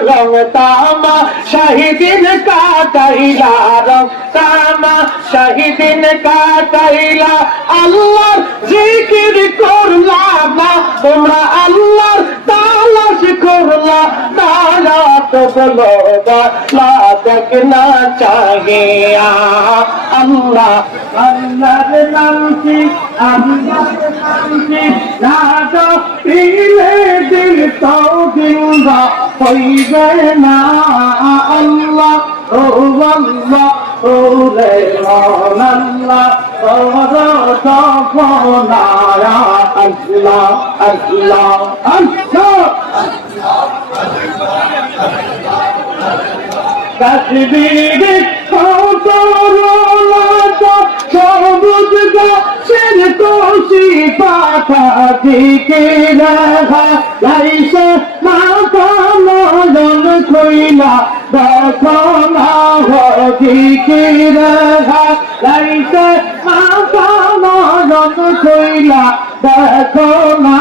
রং তামা শাহিদিন কাটাইলা রং তামা শাহিদিন কাটাইলা আল্লাহর জিকির করলা না তোমরা আল্লাহর তালাশ করলা তারা তো বলো লা দেখনা চাহিয়া আল্লাহ আল্লাহর নাম কি আল্লাহর নাম কি না তো পিলে দিল তো জিন্দা হইবে না আল্লাহ ও আল্লাহ ও রে আল্লাহ ও রব্বানা আল্লাহ আল্লাহ আল্লাহ কাশ্মীরে সবুজ গাছের কষি পাতা দিকে রাখা লাইসে মাথা নয়ন খইলা দেখো না দিকে রাখা লাইসে মাথা নয়ন খইলা দেখো না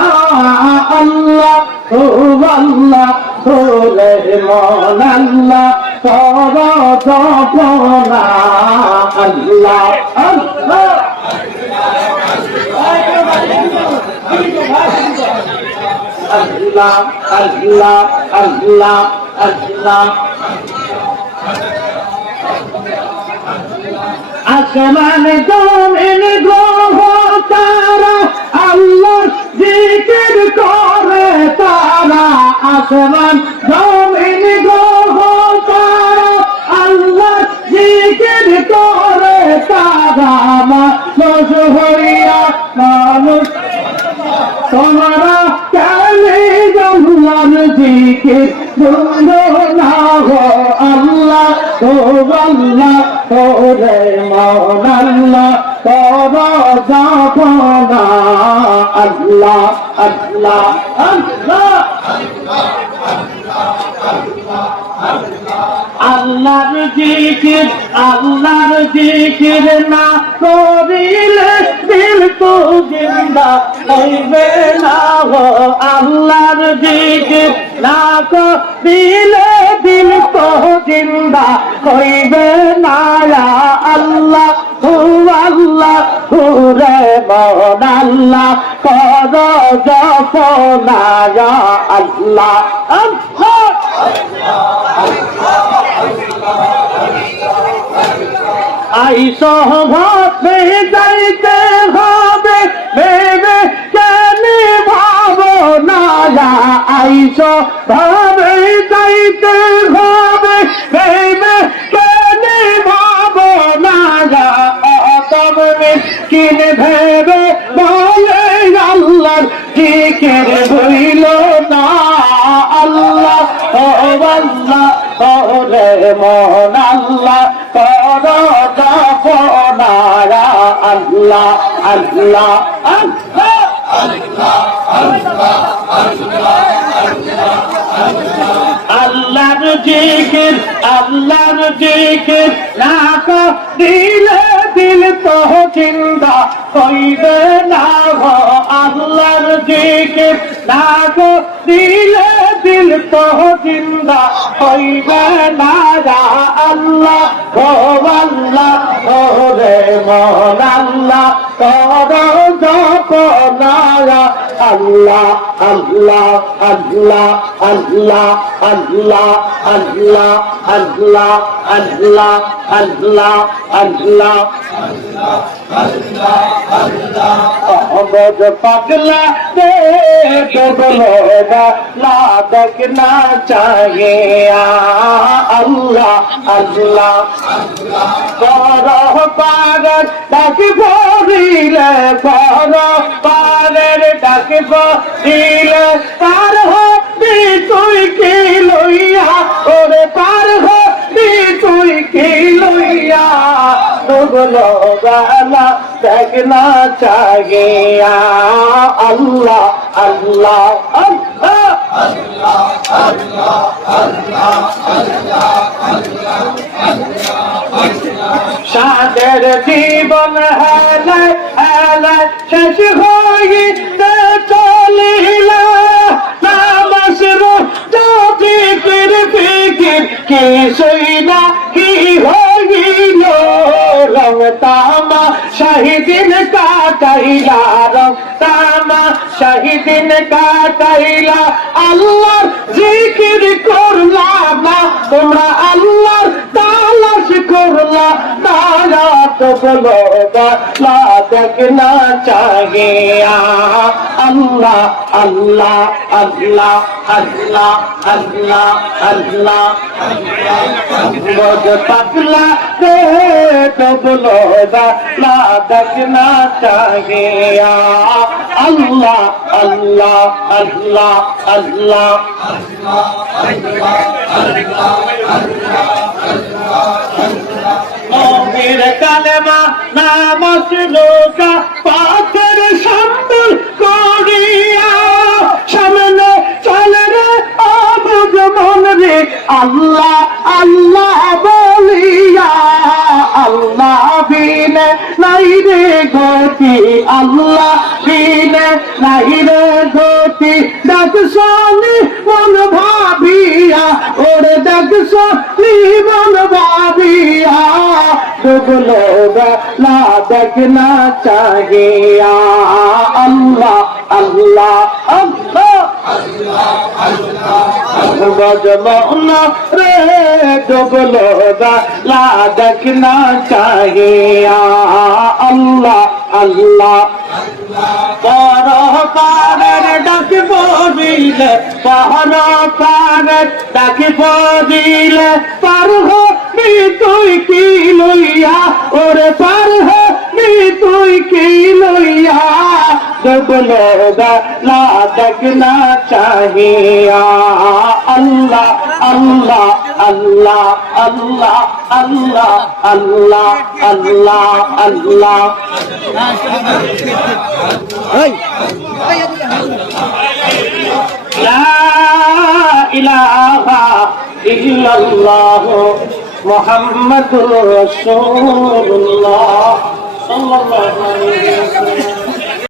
আল্লাহ ও আল্লাহ ও রহমান আল্লাহ তরা জপনা আল্লাহ আল্লাহ আল্লাহ আল্লাহ আল্লাহ আল্লাহ আসমান জমিন গ্রহ তারা আল্লাহর জিকির করে তারা আসমান জমিন গ্রহ তারা আল্লাহর জিকির করে তারা মানুষ হইয়া মানুষ তোমরা কেনে আল্লাহর জিকির বলো না গো আল্লাহ ও আল্লাহ ও রে আল্লাহ তবা যাপনা আল্লাহ আল্লাহ আল্লাহ আল্লাহর জিকির না করিলে দিল তো জিন্দা হইবে না গো আল্লাহর জিকির না করিলে দিল তো জিন্দা হইবে না আল্লাহ হু আল্লাহ হু রে মন আল্লাহ কর জপনা আল্লাহ আল্লাহ আইসো ভাবে যাইতে হবে ভেবে কেন ভাবো না আইসো ভাবে যাইতে হবে ভেবে কেন ভাবো না তবে কিন ভেবে বলে আল্লাহর জিকির হইল না আল্লাহ ও আল্লাহ ও রে মন আল্লাহ কর জপনা আল্লাহ আল্লাহ আল্লাহ আল্লাহর জিকির না করিলে দিল তো জিন্দা হইবে না গো আল্লাহর জিকির না করিলে দিল তো জিন্দা হইবে না আল্লাহ ও আল্লাহ ও রে মন আল্লাহ কর জপনা আল্লাহ আল্লাহ আল্লাহ আল্লাহ আল্লাহ আল্লাহ আল্লাহ আল্লাহ আল্লাহ আল্লাহ পাগলা লা দেখনা চাহে আল্লাহ আল্লাহ কর পাগল ডাক ভরিলে কর পাগল ডাক ভরিলে পার হবি তুই কি লইয়া ওরে পার হবি তুই কি লইয়া তোগলো গালা দেখনা চাহে আল্লাহ আল্লাহ আল্লাহ আল্লাহ আল্লাহ আল্লাহ আল্লাহ সাদের জীবন হেলে হেলে শেষ হইতে চলিলা নামাজ রোজা জিকির কিছুই না কি হইল রং তামা শাহিদিন কাটাইলা রং তামা শাহিদিন কাটাইলা আল্লাহর জিকির করলা না তোমরা আল্লাহর তালাশ করলা তারা তো বলো লা দেখনা চাহিয়া আল্লাহ আল্লাহ আল্লাহ আল্লাহ আল্লাহ আল্লাহ মোদ পাগলা রে তো বলো লা দেখনা চাহিয়া আল্লাহ আল্লাহ আল্লাহ আল্লাহ নবীর কালেমা নামাজ রোজা পাথর সম্বল করিয়া সামনে চলে রে আবুদ মন রে আল্লাহ আল্লাহ বলিয়া আল্লাহ বিনে নাই রে গতি আল্লাহ বিনে নাই রে গতি ডাক শুনি মন ভাবিয়া ওরে ডাক শুনি মন ভাবিয়া ডুবলো লা দেখনা চাহিয়া আল্লাহ আল্লাহ আল্লাহ বজমনা রে ডুবলো লা দেখনা চাহিয়া আল্লাহ আল্লাহ পর পারের ডাক পড়িলে পর পারের ডাক পড়িলে পার হবি তুই কি লইয়া ওরে পার হবি তুই কি লইয়া ডুবলো লা দেখনা চাহিয়া আল্লাহ আল্লাহ আল্লাহ আল্লাহ আল্লাহ আল্লাহ আল্লাহ আল্লাহ লা ইলাহা ইল্লাল্লাহ মুহাম্মাদুর রাসূলুল্লাহ সাল্লাল্লাহু আলাইহি ওয়াসাল্লাম